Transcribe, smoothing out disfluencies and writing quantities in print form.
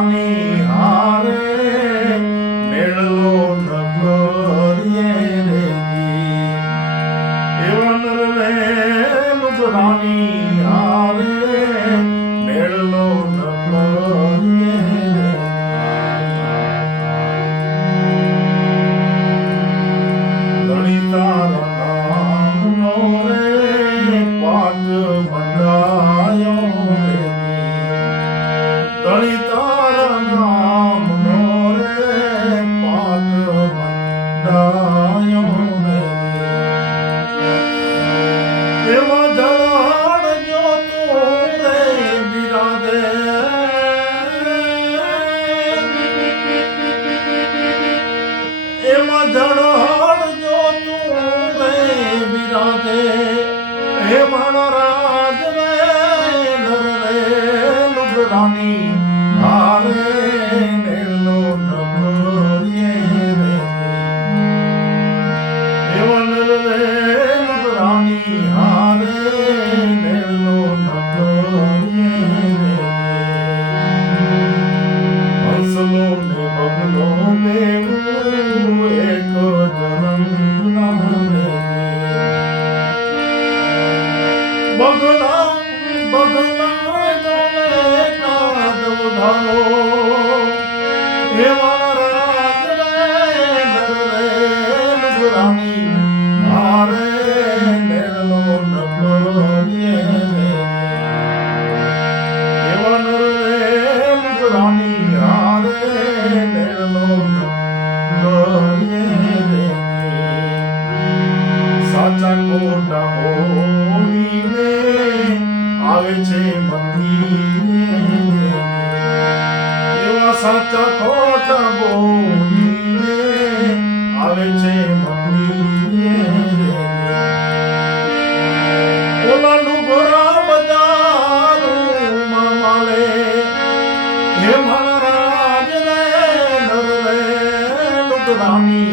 રાની હારે મેળલો ન કરીએ રે એવન રે રાની હારે મેળલો ન કરીએ રે ધણી તારા નામનો રે પાટ મંડાયો રે ધણી તારા નામનો રે પાટ મંડાયો રે એમાં જળાડજો તું રે બિરાદે એમાં જળાડજો તું રે બિરાદે હે મારા રાજ રે લુગરાની હારે મેળલો ન કરીએ રે એવન રે લુગરાની હારે મેળલો ન કરીએ રે હંસલો ને બગલો બેવું એક જન્મના રે બગલા બગલા તોલે કાદવ ધારો હે મારા રાજ રે લુગરાની હારે મેળલો ન કરીએ રે એવન રે લુગરાની હારે મેળલો ન કરીએ રે સાચા ખોટા બોલીને આવે છે મંદિરે એવા સાચા ખોટા બોલીને આવે છે મંદિરે ઓલા લુગરા બજારમાં માલે હે મારા રાજ રે લુગરાની